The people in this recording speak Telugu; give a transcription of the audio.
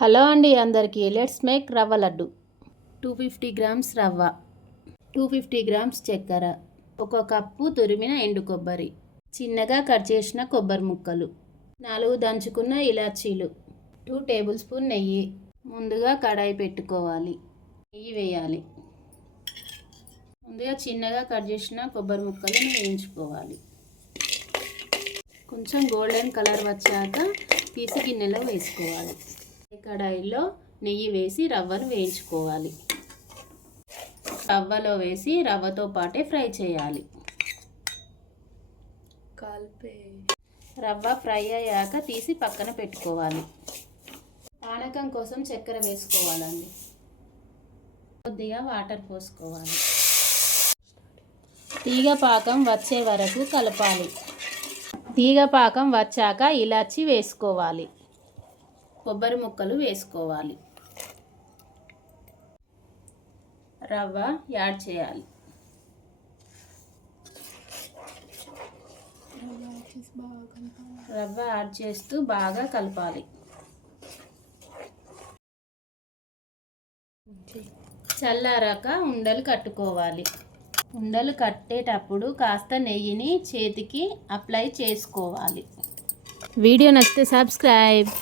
హలో అండి అందరికీ. లెట్స్ మేక్ రవ్వ లడ్డు. 250 గ్రామ్స్ రవ్వ, 250 గ్రామ్స్ చక్కెర, 1 కప్పు తురిమిన ఎండు కొబ్బరి, చిన్నగా కట్ చేసిన కొబ్బరి ముక్కలు, 4 దంచుకున్న ఇలాచీలు, 2 టేబుల్ స్పూన్ నెయ్యి. ముందుగా కడాయి పెట్టుకోవాలి, నెయ్యి వేయాలి. ముందుగా చిన్నగా కట్ చేసిన కొబ్బరి ముక్కలను వేయించుకోవాలి. కొంచెం గోల్డెన్ కలర్ వచ్చాక తీసి గిన్నెలో వేసుకోవాలి. కడాయిలో నెయ్యి వేసి రవ్వను వేయించుకోవాలి. రవ్వలో వేసి రవ్వతో పాటే ఫ్రై చేయాలి. రవ్వ ఫ్రై అయ్యాక తీసి పక్కన పెట్టుకోవాలి. పానకం కోసం చక్కెర వేసుకోవాలండి. కొద్దిగా వాటర్ పోసుకోవాలి. తీగ పాకం వచ్చే వరకు కలపాలి. తీగ పాకం వచ్చాక ఇలాచి వేసుకోవాలి. కొబ్బరి ముక్కలు వేసుకోవాలి. రవ్వ యాడ్ చేయాలి. రవ్వ యాడ్ చేస్తూ బాగా కలపాలి. చల్లారాక ఉండలు కట్టుకోవాలి. ఉండలు కట్టేటప్పుడు కాస్త నెయ్యిని చేతికి అప్లై చేసుకోవాలి. వీడియో నచ్చితే సబ్స్క్రైబ్.